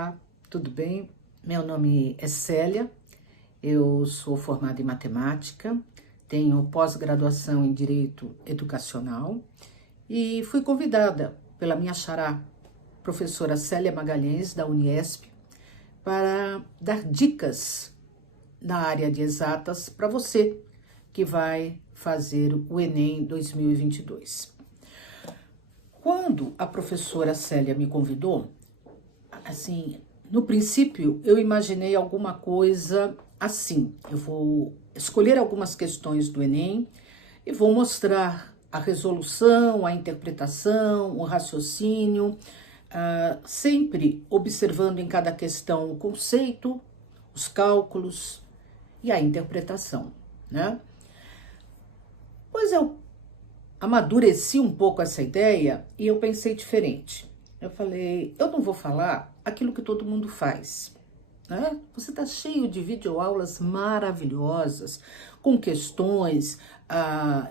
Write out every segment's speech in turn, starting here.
Olá, tudo bem? Meu nome é Célia, eu sou formada em matemática, tenho pós-graduação em Direito Educacional e fui convidada pela minha xará, professora Célia Magalhães, da Uniesp, para dar dicas na área de exatas para você que vai fazer o Enem 2022. Quando a professora Célia me convidou, assim, no princípio eu imaginei alguma coisa assim: eu vou escolher algumas questões do Enem e vou mostrar a resolução, a interpretação, o raciocínio, sempre observando em cada questão o conceito, os cálculos e a interpretação, né? Pois eu amadureci um pouco essa ideia e eu pensei diferente. Eu falei, eu não vou falar aquilo que todo mundo faz, né? Você está cheio de videoaulas maravilhosas, com questões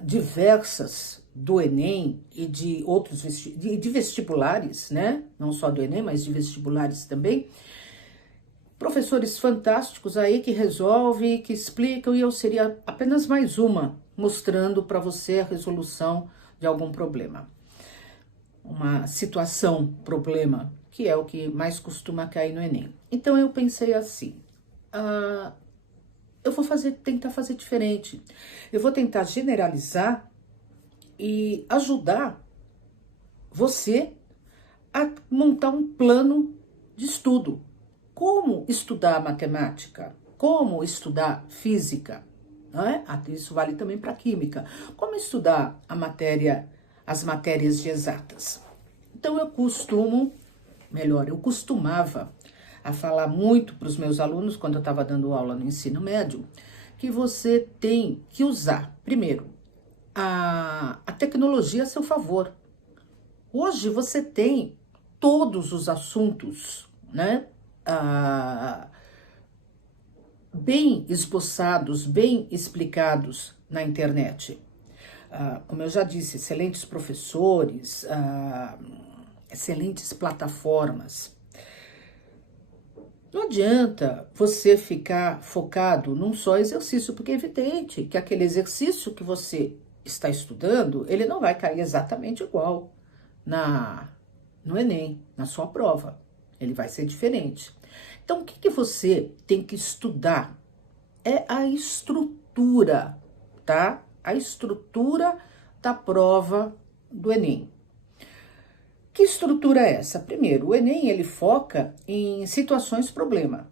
diversas do Enem e de outros de vestibulares, né? Não só do Enem, mas de vestibulares também. Professores fantásticos aí que resolvem, que explicam, e eu seria apenas mais uma, mostrando para você a resolução de algum problema. Uma situação, problema, que é o que mais costuma cair no Enem. Então eu pensei assim, eu vou tentar fazer diferente. Eu vou tentar generalizar e ajudar você a montar um plano de estudo. Como estudar matemática? Como estudar física? Não é? Isso vale também para química. Como estudar as matérias de exatas? Então eu costumava a falar muito para os meus alunos quando eu estava dando aula no ensino médio, que você tem que usar, primeiro, a tecnologia a seu favor. Hoje você tem todos os assuntos, né? Bem esboçados, bem explicados na internet. Como eu já disse, excelentes professores, excelentes plataformas. Não adianta você ficar focado num só exercício, porque é evidente que aquele exercício que você está estudando, ele não vai cair exatamente igual no Enem, na sua prova. Ele vai ser diferente. Então, o que você tem que estudar? É a estrutura, tá? A estrutura da prova do Enem. Que estrutura é essa? Primeiro, o Enem, ele foca em situações problema.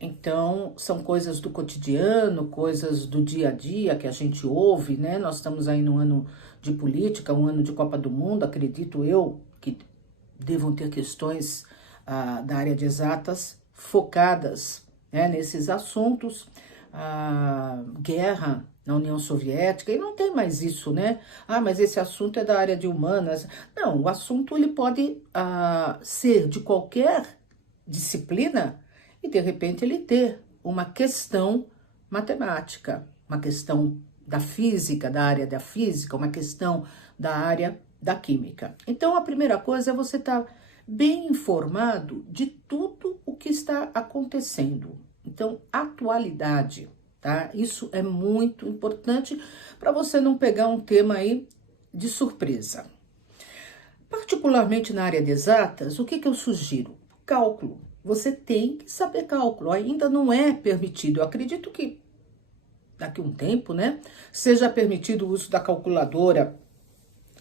Então, são coisas do cotidiano, coisas do dia a dia que a gente ouve, né? Nós estamos aí num ano de política, um ano de Copa do Mundo, acredito eu que devam ter questões da área de exatas focadas, né, nesses assuntos. Guerra na União Soviética, e não tem mais isso, né? Mas esse assunto é da área de humanas. Não, o assunto ele pode ser de qualquer disciplina e de repente ele ter uma questão matemática, uma questão da física, da área da física, uma questão da área da química. Então a primeira coisa é você estar bem informado de tudo o que está acontecendo. Então, atualidade, tá? Isso é muito importante para você não pegar um tema aí de surpresa. Particularmente na área de exatas, o que eu sugiro? Cálculo. Você tem que saber cálculo. Ainda não é permitido. Eu acredito que daqui a um tempo, né, seja permitido o uso da calculadora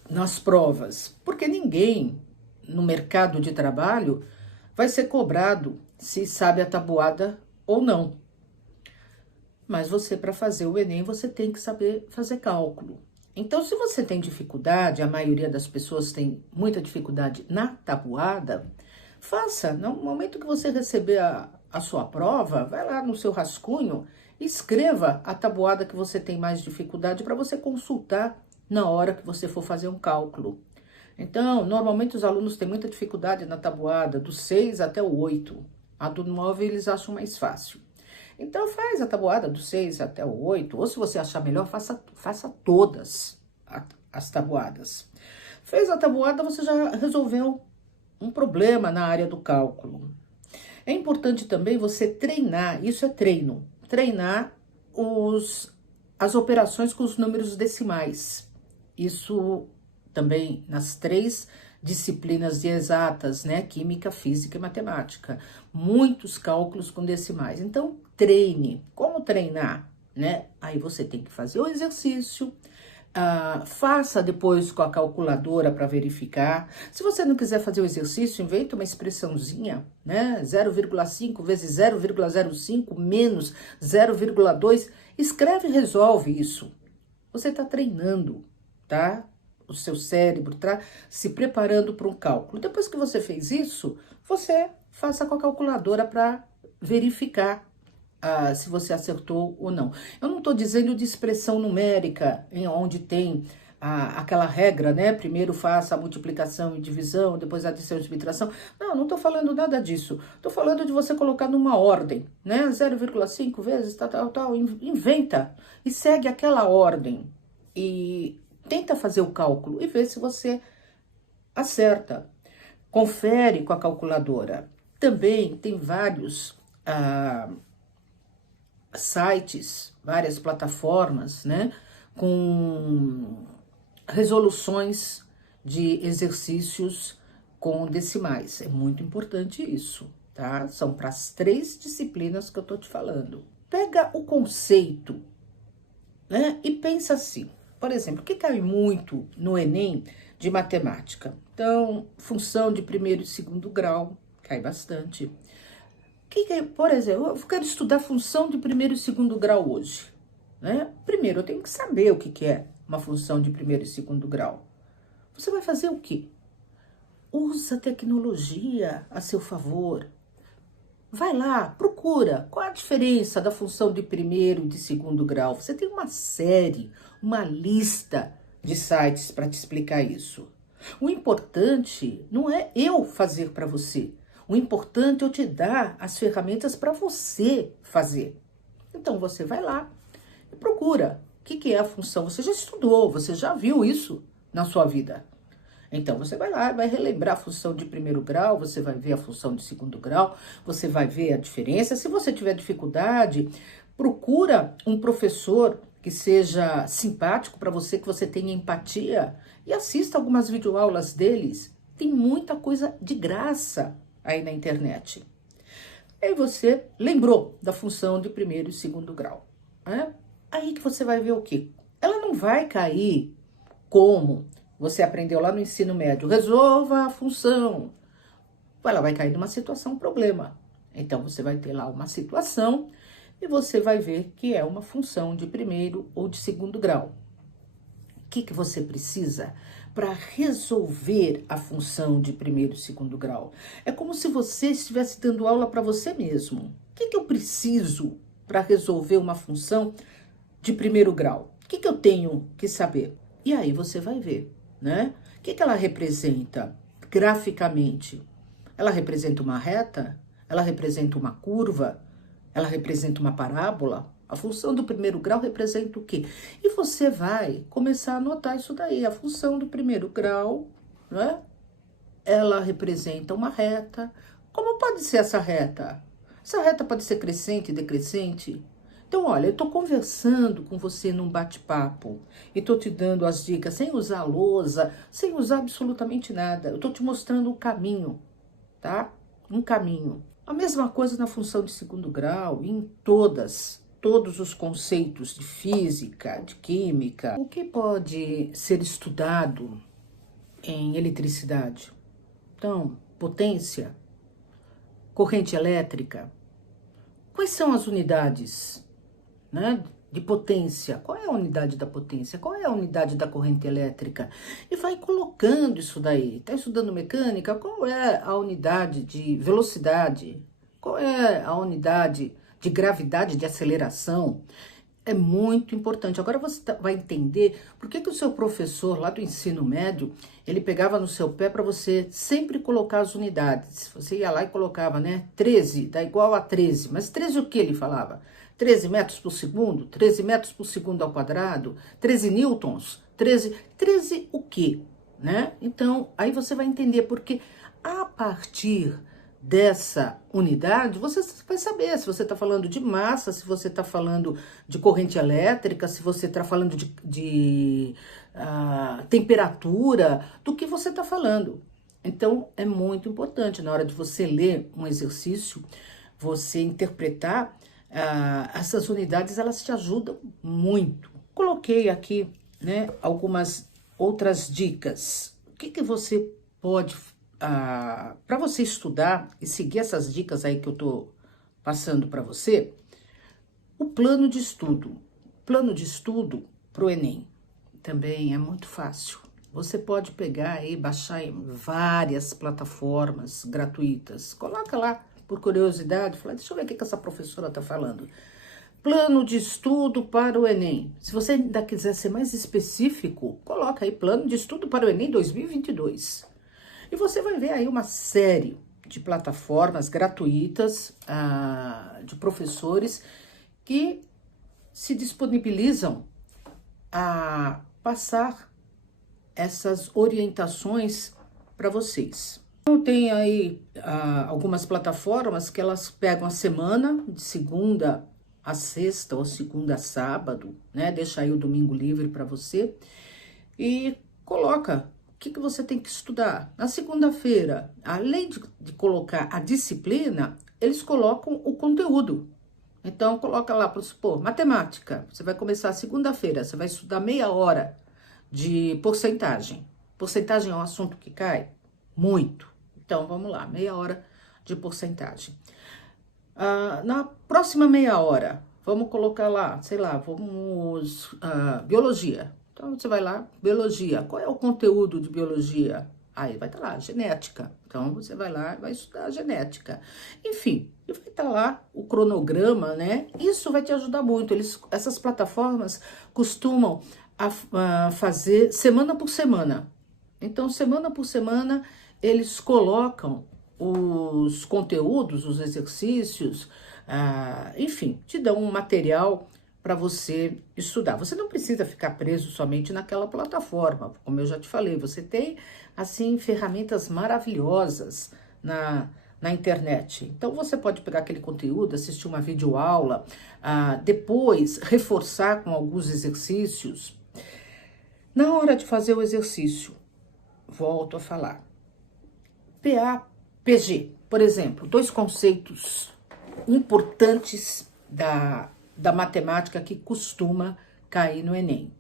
nas provas, porque ninguém no mercado de trabalho vai ser cobrado se sabe a tabuada ou não. Mas você, para fazer o Enem, você tem que saber fazer cálculo. Então, se você tem dificuldade, a maioria das pessoas tem muita dificuldade na tabuada, faça. No momento que você receber a sua prova, vai lá no seu rascunho e escreva a tabuada que você tem mais dificuldade para você consultar na hora que você for fazer um cálculo. Então, normalmente os alunos têm muita dificuldade na tabuada, do 6 até o 8. A do 9 eles acham mais fácil. Então, faz a tabuada do 6 até o 8, ou se você achar melhor, faça todas as tabuadas. Fez a tabuada, você já resolveu um problema na área do cálculo. É importante também você treinar, isso é treino, treinar as operações com os números decimais. Isso também nas 3 disciplinas de exatas, né? Química, física e matemática. Muitos cálculos com decimais. Então, treine. Como treinar, né? Aí você tem que fazer o exercício, faça depois com a calculadora para verificar. Se você não quiser fazer o exercício, inventa uma expressãozinha, né? 0,5 vezes 0,05 menos 0,2. Escreve e resolve isso. Você está treinando, tá? O seu cérebro está se preparando para um cálculo. Depois que você fez isso, você faça com a calculadora para verificar se você acertou ou não. Eu não estou dizendo de expressão numérica, onde tem aquela regra, né? Primeiro faça a multiplicação e divisão, depois a adição e subtração. Não estou falando nada disso. Estou falando de você colocar numa ordem, né? 0,5 vezes, tal, inventa e segue aquela ordem e tenta fazer o cálculo e vê se você acerta. Confere com a calculadora. Também tem vários sites, várias plataformas, né, com resoluções de exercícios com decimais. É muito importante isso, tá? São para as 3 disciplinas que eu tô te falando. Pega o conceito, né, e pensa assim. Por exemplo, o que cai muito no Enem de matemática? Então, função de primeiro e segundo grau, cai bastante. Por exemplo, eu quero estudar função de primeiro e segundo grau hoje, né? Primeiro, eu tenho que saber o que é uma função de primeiro e segundo grau. Você vai fazer o quê? Usa a tecnologia a seu favor. Vai lá, procura qual a diferença da função de primeiro e de segundo grau. Você tem uma série, uma lista de sites para te explicar isso. O importante não é eu fazer para você. O importante é eu te dar as ferramentas para você fazer. Então, você vai lá e procura. O que é a função? Você já estudou, você já viu isso na sua vida. Então, você vai lá, vai relembrar a função de primeiro grau, você vai ver a função de segundo grau, você vai ver a diferença. Se você tiver dificuldade, procura um professor que seja simpático para você, que você tenha empatia e assista algumas videoaulas deles. Tem muita coisa de graça aí na internet. Aí você lembrou da função de primeiro e segundo grau, né? Aí que você vai ver o quê? Ela não vai cair como você aprendeu lá no ensino médio. Resolva a função. Ela vai cair numa situação problema. Então, você vai ter lá uma situação e você vai ver que é uma função de primeiro ou de segundo grau. O que você precisa para resolver a função de primeiro e segundo grau? É como se você estivesse dando aula para você mesmo. O que eu preciso para resolver uma função de primeiro grau? O que eu tenho que saber? E aí você vai ver, né? O que ela representa graficamente? Ela representa uma reta? Ela representa uma curva? Ela representa uma parábola? A função do primeiro grau representa o quê? E você vai começar a anotar isso daí. A função do primeiro grau, né? Ela representa uma reta. Como pode ser essa reta? Essa reta pode ser crescente, decrescente? Então, olha, eu estou conversando com você num bate-papo e estou te dando as dicas sem usar lousa, sem usar absolutamente nada. Eu estou te mostrando o caminho, tá? Um caminho. A mesma coisa na função de segundo grau, em todos os conceitos de física, de química. O que pode ser estudado em eletricidade? Então, potência, corrente elétrica. Quais são as unidades, né, de potência? Qual é a unidade da potência? Qual é a unidade da corrente elétrica? E vai colocando isso daí. Está estudando mecânica? Qual é a unidade de velocidade? Qual é a unidade de gravidade, de aceleração? É muito importante. Agora você vai entender por que o seu professor lá do ensino médio, ele pegava no seu pé para você sempre colocar as unidades. Você ia lá e colocava, né? 13 dá igual a 13. Mas 13 o que ele falava? 13 metros por segundo? 13 metros por segundo ao quadrado? 13 newtons? 13 o quê? Né? Então, aí você vai entender porque a partir dessa unidade, você vai saber se você está falando de massa, se você está falando de corrente elétrica, se você está falando de temperatura, do que você está falando. Então, é muito importante na hora de você ler um exercício, você interpretar essas unidades, elas te ajudam muito. Coloquei aqui, né, algumas outras dicas. O que você pode para você estudar e seguir essas dicas aí que eu tô passando para você, o plano de estudo. Plano de estudo pro Enem também é muito fácil. Você pode pegar e baixar em várias plataformas gratuitas. Coloca lá por curiosidade, fala, deixa eu ver o que essa professora tá falando. Plano de estudo para o Enem. Se você ainda quiser ser mais específico, coloca aí plano de estudo para o Enem 2022. E você vai ver aí uma série de plataformas gratuitas de professores que se disponibilizam a passar essas orientações para vocês. Então, tem aí algumas plataformas que elas pegam a semana, de segunda a sexta ou segunda a sábado, né? Deixa aí o domingo livre para você e coloca o que você tem que estudar. Na segunda-feira, além de colocar a disciplina, eles colocam o conteúdo. Então, coloca lá, para supor, matemática. Você vai começar segunda-feira, você vai estudar meia hora de porcentagem. Porcentagem é um assunto que cai muito. Então, vamos lá, meia hora de porcentagem. Na próxima meia hora, vamos colocar lá, sei lá, biologia. Então, você vai lá, biologia. Qual é o conteúdo de biologia? Aí vai estar lá, genética. Então, você vai lá e vai estudar genética. Enfim, vai estar lá o cronograma, né? Isso vai te ajudar muito. Essas plataformas costumam fazer semana por semana. Então, semana por semana, eles colocam os conteúdos, os exercícios, enfim, te dão um material para você estudar. Você não precisa ficar preso somente naquela plataforma, como eu já te falei, você tem, assim, ferramentas maravilhosas na internet. Então, você pode pegar aquele conteúdo, assistir uma videoaula, depois reforçar com alguns exercícios. Na hora de fazer o exercício, volto a falar, PA, PG, por exemplo, dois conceitos importantes da matemática que costuma cair no Enem.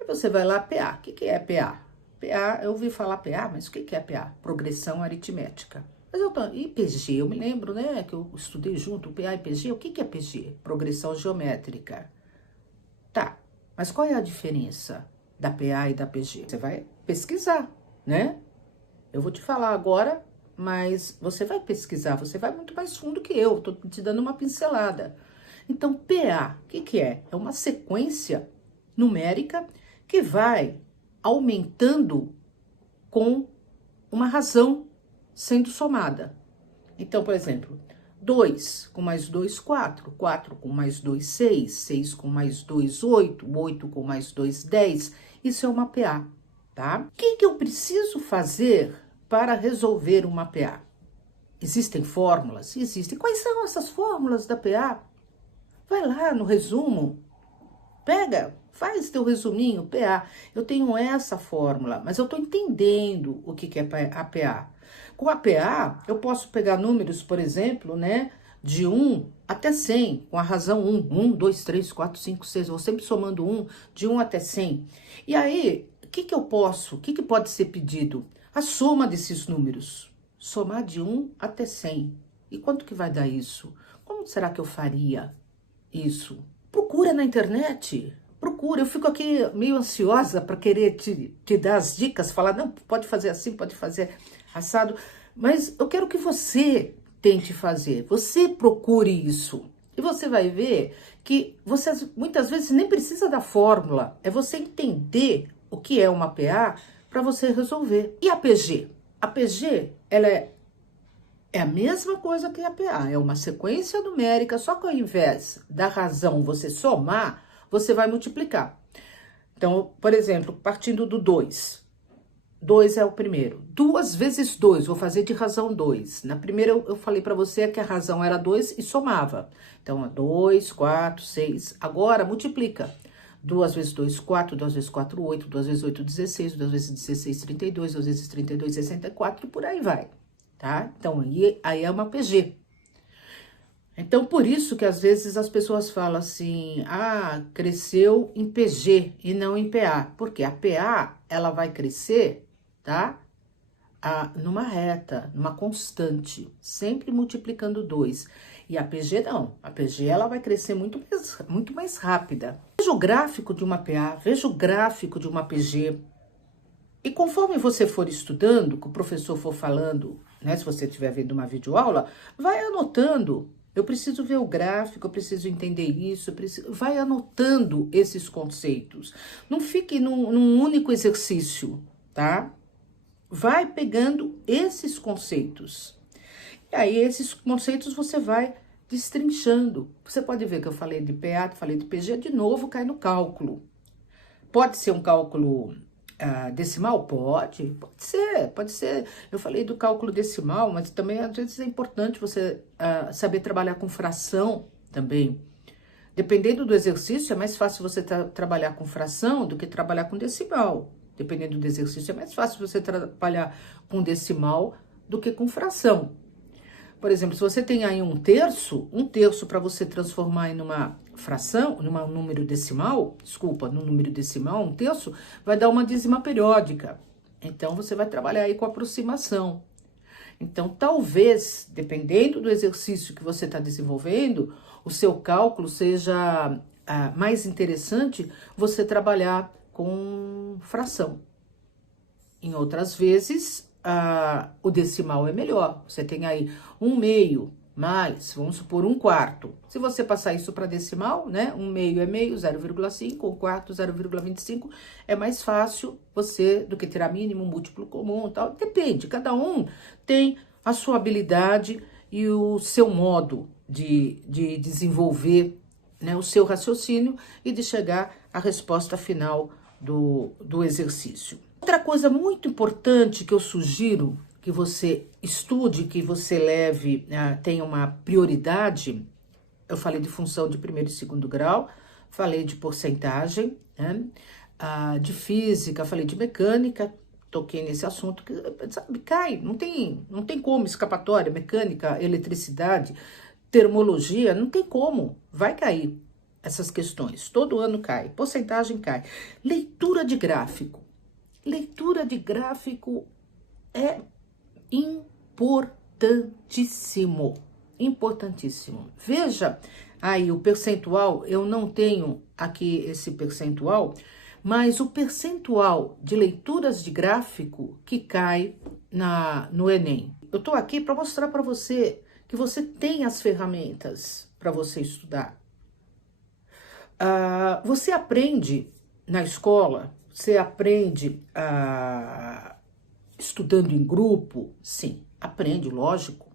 E você vai lá, PA. O que é PA? PA, eu ouvi falar PA, mas o que é PA? Progressão aritmética. Mas e PG? Eu me lembro, né, que eu estudei junto, PA e PG. O que é PG? Progressão geométrica. Tá, mas qual é a diferença da PA e da PG? Você vai pesquisar, né? Eu vou te falar agora, mas você vai pesquisar, você vai muito mais fundo que eu, tô te dando uma pincelada. Então, PA, o que é? É uma sequência numérica que vai aumentando com uma razão sendo somada. Então, por exemplo, 2 com mais 2, 4. 4 com mais 2, 6. 6 com mais 2, 8. 8 com mais 2, 10. Isso é uma PA, tá? O que eu preciso fazer para resolver uma PA? Existem fórmulas? Existem. Quais são essas fórmulas da PA? Vai lá no resumo, pega, faz teu resuminho, PA. Eu tenho essa fórmula, mas eu estou entendendo o que é a PA. Com a PA, eu posso pegar números, por exemplo, né, de 1 até 100, com a razão 1. 1, 2, 3, 4, 5, 6, vou sempre somando 1, de 1 até 100. E aí, o que pode ser pedido? A soma desses números. Somar de 1 até 100. E quanto que vai dar isso? Como será que eu faria isso? Procura na internet. Procura. Eu fico aqui meio ansiosa para querer te dar as dicas, falar, não, pode fazer assim, pode fazer assado. Mas eu quero que você tente fazer. Você procure isso. E você vai ver que você muitas vezes nem precisa da fórmula. É você entender o que é uma PA para você resolver. E a PG? A PG, ela é a mesma coisa que a PA, é uma sequência numérica, só que ao invés da razão você somar, você vai multiplicar. Então, por exemplo, partindo do 2. 2 é o primeiro. 2 vezes 2, vou fazer de razão 2. Na primeira eu falei para você que a razão era 2 e somava. Então, 2, 4, 6. Agora, multiplica. 2 vezes 2, 4. 2 vezes 4, 8. 2 vezes 8, 16. 2 vezes 16, 32. 2 vezes 32, 64. E por aí vai, tá? Então, aí é uma PG. Então, por isso que às vezes as pessoas falam assim, ah, cresceu em PG e não em PA. Porque a PA, ela vai crescer, tá? Numa reta, numa constante, sempre multiplicando 2. E a PG não, a PG ela vai crescer muito mais rápida. Veja o gráfico de uma PA, veja o gráfico de uma PG. E conforme você for estudando, que o professor for falando, né, se você estiver vendo uma videoaula, vai anotando. Eu preciso ver o gráfico, eu preciso entender isso, vai anotando esses conceitos. Não fique num único exercício, tá? Vai pegando esses conceitos. E aí, esses conceitos você vai destrinchando. Você pode ver que eu falei de PA, falei de PG, de novo cai no cálculo. Pode ser um cálculo decimal? Pode ser, pode ser. Eu falei do cálculo decimal, mas também às vezes é importante você saber trabalhar com fração também. Dependendo do exercício, é mais fácil você trabalhar com fração do que trabalhar com decimal. Dependendo do exercício, é mais fácil você trabalhar com decimal do que com fração. Por exemplo, se você tem aí um terço para você transformar em uma fração, num número decimal, num número decimal, um terço, vai dar uma dízima periódica. Então, você vai trabalhar aí com aproximação. Então, talvez, dependendo do exercício que você está desenvolvendo, o seu cálculo seja mais interessante você trabalhar com fração. Em outras vezes, o decimal é melhor. Você tem aí 1/2 mais, vamos supor, 1/4. Se você passar isso para decimal, né? 1/2 é meio, 0,5, 1/4, 0,25. É mais fácil você do que tirar mínimo, múltiplo comum e tal. Depende, cada um tem a sua habilidade e o seu modo de desenvolver, né, o seu raciocínio e de chegar à resposta final do exercício. Outra coisa muito importante que eu sugiro que você estude, que você leve, tenha uma prioridade, eu falei de função de primeiro e segundo grau, falei de porcentagem, né? De física, falei de mecânica, toquei nesse assunto, que sabe, cai, não tem como, escapatória, mecânica, eletricidade, termologia, não tem como, vai cair essas questões, todo ano cai, porcentagem cai. Leitura de gráfico. Leitura de gráfico é importantíssimo, importantíssimo. Veja aí o percentual, eu não tenho aqui esse percentual, mas o percentual de leituras de gráfico que cai no Enem. Eu tô aqui para mostrar para você que você tem as ferramentas para você estudar. Você aprende na escola, você aprende estudando em grupo? Sim, aprende, lógico.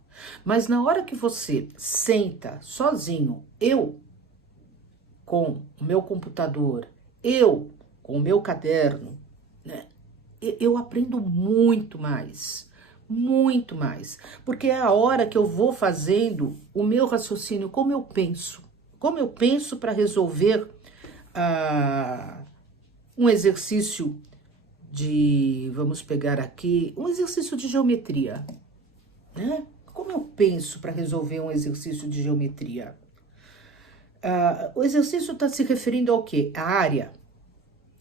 Mas na hora que você senta sozinho, eu com o meu computador, eu com o meu caderno, né, eu aprendo muito mais. Muito mais. Porque é a hora que eu vou fazendo o meu raciocínio, como eu penso para resolver um exercício vamos pegar aqui, um exercício de geometria, né? Como eu penso para resolver um exercício de geometria? O exercício está se referindo ao quê? A área,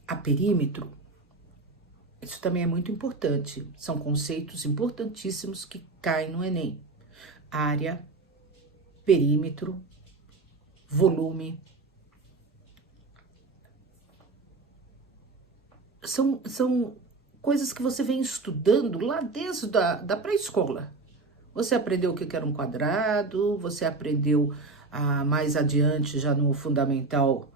a perímetro. Isso também é muito importante. São conceitos importantíssimos que caem no Enem. Área, perímetro, volume. São coisas que você vem estudando lá desde da pré-escola. Você aprendeu o que era um quadrado, você aprendeu mais adiante, já no Fundamental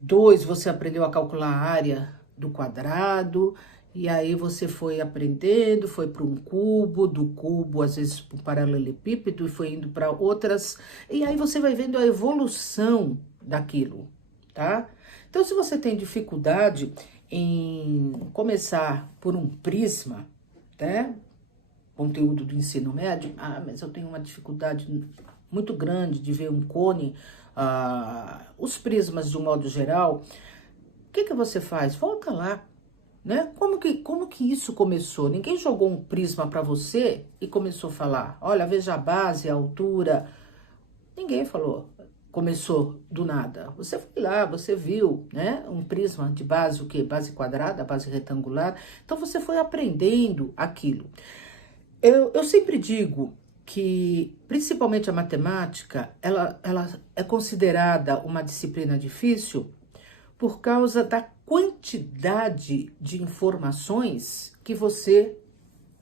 2, você aprendeu a calcular a área do quadrado, e aí você foi aprendendo, foi para um cubo, do cubo às vezes para um paralelepípedo, e foi indo para outras, e aí você vai vendo a evolução daquilo, tá? Então, se você tem dificuldade em começar por um prisma, né? Conteúdo do ensino médio. Ah, mas eu tenho uma dificuldade muito grande de ver um cone, os prismas de um modo geral. O que você faz? Volta lá, né? Como que isso começou? Ninguém jogou um prisma para você e começou a falar, olha, veja a base, a altura. Ninguém falou, começou do nada. Você foi lá, você viu, né? Um prisma de base, o quê? Base quadrada, base retangular. Então você foi aprendendo aquilo. Eu sempre digo que, principalmente a matemática, ela é considerada uma disciplina difícil por causa da quantidade de informações que você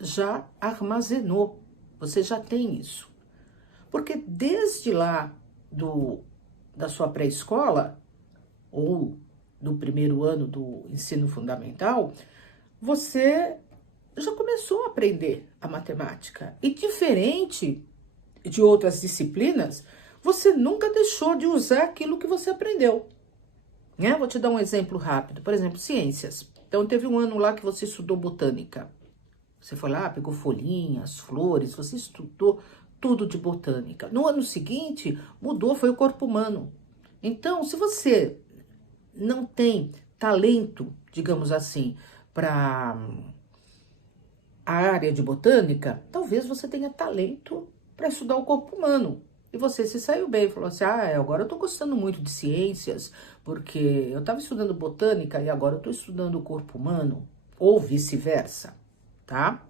já armazenou. Você já tem isso. Porque desde lá da sua pré-escola, ou do primeiro ano do ensino fundamental, você já começou a aprender a matemática. E diferente de outras disciplinas, você nunca deixou de usar aquilo que você aprendeu. Né? Vou te dar um exemplo rápido. Por exemplo, ciências. Então, teve um ano lá que você estudou botânica. Você foi lá, pegou folhinhas, flores, você estudou tudo de botânica. No ano seguinte, mudou, foi o corpo humano. Então, se você não tem talento, digamos assim, para a área de botânica, talvez você tenha talento para estudar o corpo humano. E você se saiu bem, falou assim, agora eu tô gostando muito de ciências, porque eu estava estudando botânica e agora eu tô estudando o corpo humano, ou vice-versa, tá?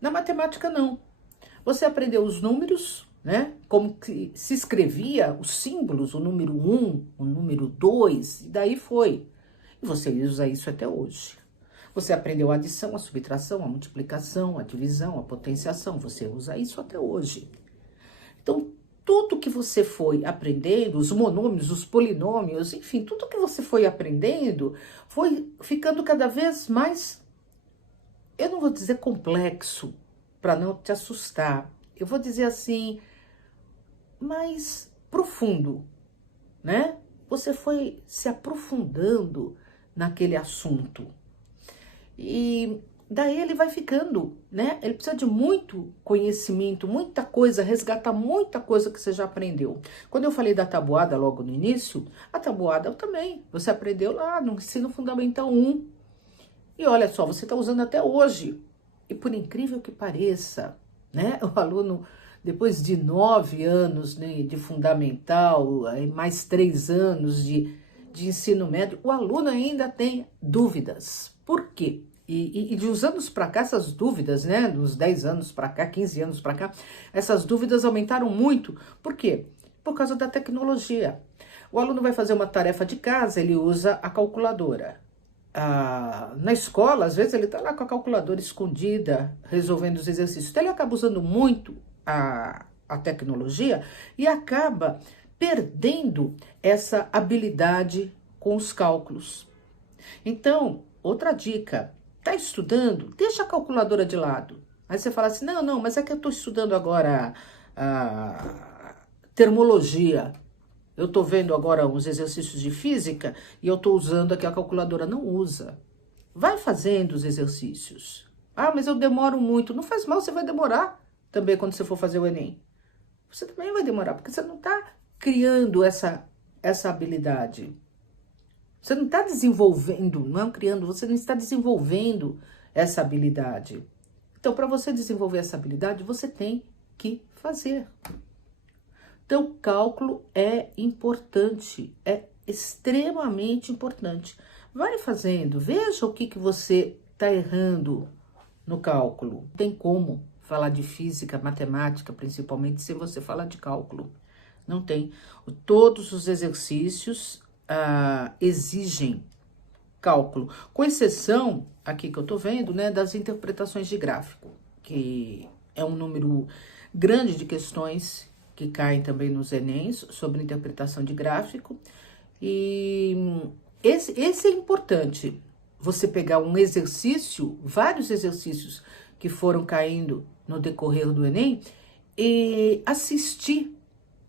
Na matemática, não. Você aprendeu os números, né? Como que se escrevia os símbolos, o número 1, o número 2, e daí foi. E você usa isso até hoje. Você aprendeu a adição, a subtração, a multiplicação, a divisão, a potenciação. Você usa isso até hoje. Então, tudo que você foi aprendendo, os monômios, os polinômios, enfim, tudo que você foi aprendendo foi ficando cada vez mais, eu não vou dizer complexo, para não te assustar. Eu vou dizer assim, mais profundo, né? Você foi se aprofundando naquele assunto. E daí ele vai ficando, né? Ele precisa de muito conhecimento, muita coisa, resgatar muita coisa que você já aprendeu. Quando eu falei da tabuada logo no início, a tabuada eu também. Você aprendeu lá no ensino fundamental 1. E olha só, você está usando até hoje. E por incrível que pareça, né? O aluno, depois de 9 anos, né, de fundamental, mais 3 anos de ensino médio, o aluno ainda tem dúvidas. Por quê? E de uns anos para cá, essas dúvidas, né, dos 10 anos para cá, 15 anos para cá, essas dúvidas aumentaram muito. Por quê? Por causa da tecnologia. O aluno vai fazer uma tarefa de casa, ele usa a calculadora. Na escola, às vezes, ele está lá com a calculadora escondida, resolvendo os exercícios. Então, ele acaba usando muito a tecnologia e acaba perdendo essa habilidade com os cálculos. Então, outra dica, tá estudando? Deixa a calculadora de lado. Aí você fala assim, não, mas é que eu estou estudando agora a termologia. Eu estou vendo agora uns exercícios de física e eu estou usando aqui a calculadora. Não usa. Vai fazendo os exercícios. Mas eu demoro muito. Não faz mal, você vai demorar também quando você for fazer o Enem. Você também vai demorar, porque você não está criando essa habilidade. Você não está desenvolvendo, não criando, você não está desenvolvendo essa habilidade. Então, para você desenvolver essa habilidade, você tem que fazer. Então, cálculo é importante, é extremamente importante. Vai fazendo, veja o que você está errando no cálculo. Não tem como falar de física, matemática, principalmente, se você falar de cálculo. Não tem. Todos os exercícios exigem cálculo, com exceção, aqui que eu tô vendo, né, das interpretações de gráfico, que é um número grande de questões que caem também nos Enems sobre interpretação de gráfico, e esse é importante, você pegar um exercício, vários exercícios que foram caindo no decorrer do Enem, e assistir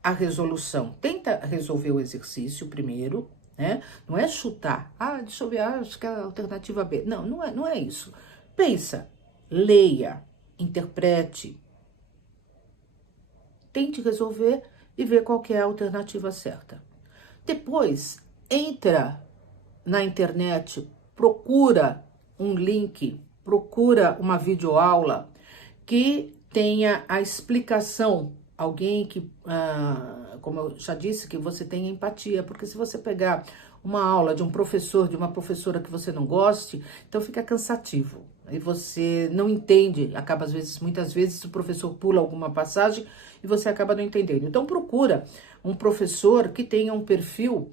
a resolução. Tenta resolver o exercício primeiro, né? Não é chutar. Ah, deixa eu ver, acho que é a alternativa B. Não, não é isso. Pensa, leia, interprete, tente resolver e ver qual que é a alternativa certa. Depois, entra na internet, procura um link, procura uma videoaula que tenha a explicação, alguém que, como eu já disse, que você tenha empatia, porque se você pegar uma aula de um professor, de uma professora que você não goste, então fica cansativo. Aí você não entende, acaba muitas vezes o professor pula alguma passagem e você acaba não entendendo. Então procura um professor que tenha um perfil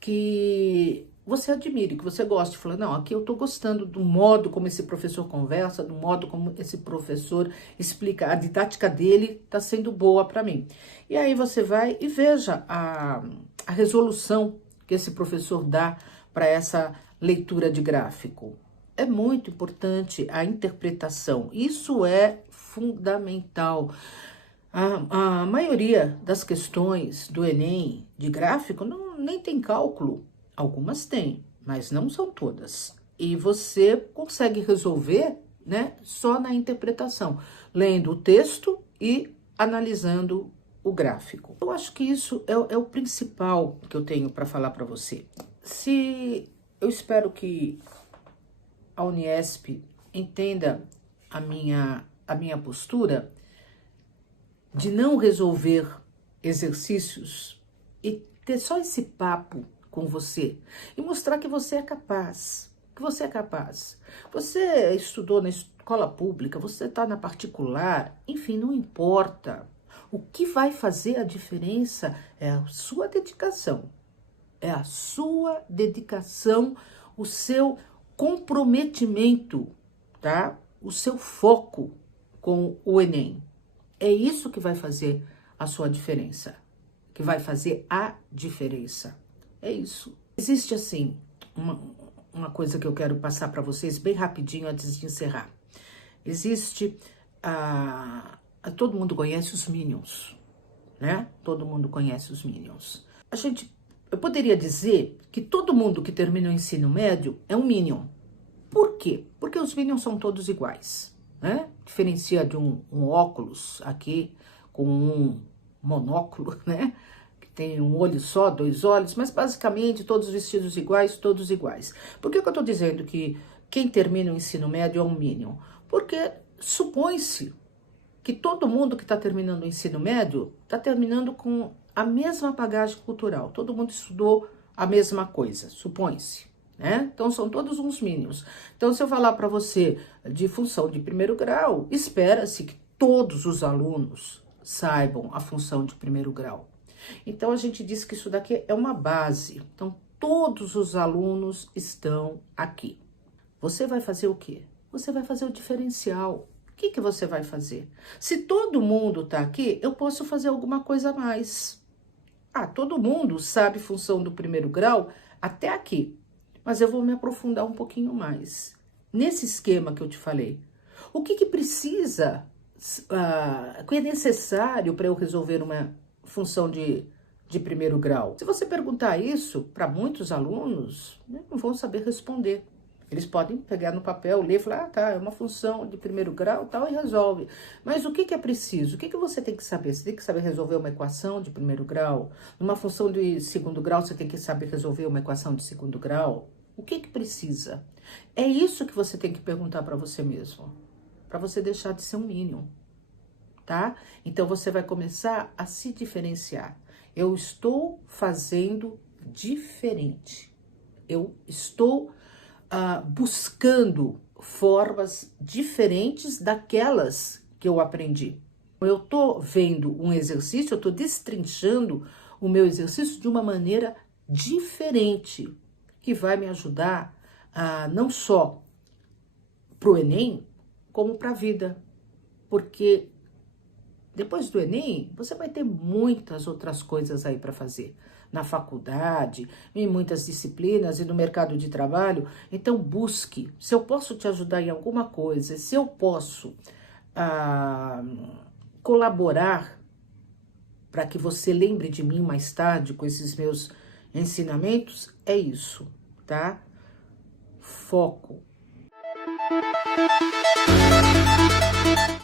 que você admire, que você goste. Fala, não, aqui eu tô gostando do modo como esse professor conversa, do modo como esse professor explica, a didática dele tá sendo boa para mim. E aí você vai e veja a resolução que esse professor dá para essa leitura de gráfico. É muito importante a interpretação, isso é fundamental. A maioria das questões do Enem de gráfico nem tem cálculo. Algumas têm, mas não são todas. E você consegue resolver, né, só na interpretação, lendo o texto e analisando o gráfico. Eu acho que isso é o principal que eu tenho para falar para você. Eu espero que a Uniesp entenda a minha postura de não resolver exercícios e ter só esse papo com você e mostrar que você é capaz, Você estudou na escola pública, você está na particular, enfim, não importa. O que vai fazer a diferença é a sua dedicação. É a sua dedicação, o seu comprometimento, tá? O seu foco com o Enem. É isso que vai fazer a sua diferença, que vai fazer a diferença. É isso. Existe, assim, uma coisa que eu quero passar para vocês bem rapidinho antes de encerrar. Existe, todo mundo conhece os Minions, né? Todo mundo conhece os Minions. Eu poderia dizer que todo mundo que termina o ensino médio é um Minion. Por quê? Porque os Minions são todos iguais, né? Diferencia de um óculos aqui com um monóculo, né? Que tem um olho só, 2 olhos, mas basicamente todos vestidos iguais, todos iguais. Por que eu estou dizendo que quem termina o ensino médio é um Minion? Porque supõe-se que todo mundo que está terminando o ensino médio está terminando com a mesma bagagem cultural. Todo mundo estudou a mesma coisa, supõe-se, né? Então são todos uns mínimos. Então se eu falar para você de função de primeiro grau, espera-se que todos os alunos saibam a função de primeiro grau. Então a gente diz que isso daqui é uma base. Então todos os alunos estão aqui. Você vai fazer o quê? Você vai fazer o diferencial. O que você vai fazer? Se todo mundo está aqui, eu posso fazer alguma coisa a mais. Todo mundo sabe função do primeiro grau até aqui, mas eu vou me aprofundar um pouquinho mais. Nesse esquema que eu te falei, o que precisa, o que é necessário para eu resolver uma função de primeiro grau? Se você perguntar isso para muitos alunos, não vão saber responder. Eles podem pegar no papel, ler e falar, tá, é uma função de primeiro grau, tal, e resolve. Mas o que é preciso? O que você tem que saber? Você tem que saber resolver uma equação de primeiro grau? Numa função de segundo grau, você tem que saber resolver uma equação de segundo grau? O que precisa? É isso que você tem que perguntar para você mesmo, para você deixar de ser um Minion, tá? Então você vai começar a se diferenciar. Eu estou fazendo diferente. Eu estou buscando formas diferentes daquelas que eu aprendi. Eu estou vendo um exercício, eu estou destrinchando o meu exercício de uma maneira diferente, que vai me ajudar não só para o Enem, como para a vida. Porque depois do Enem, você vai ter muitas outras coisas aí para fazer. Na faculdade, em muitas disciplinas e no mercado de trabalho. Então busque, se eu posso te ajudar em alguma coisa, se eu posso colaborar para que você lembre de mim mais tarde com esses meus ensinamentos é isso, tá? Foco.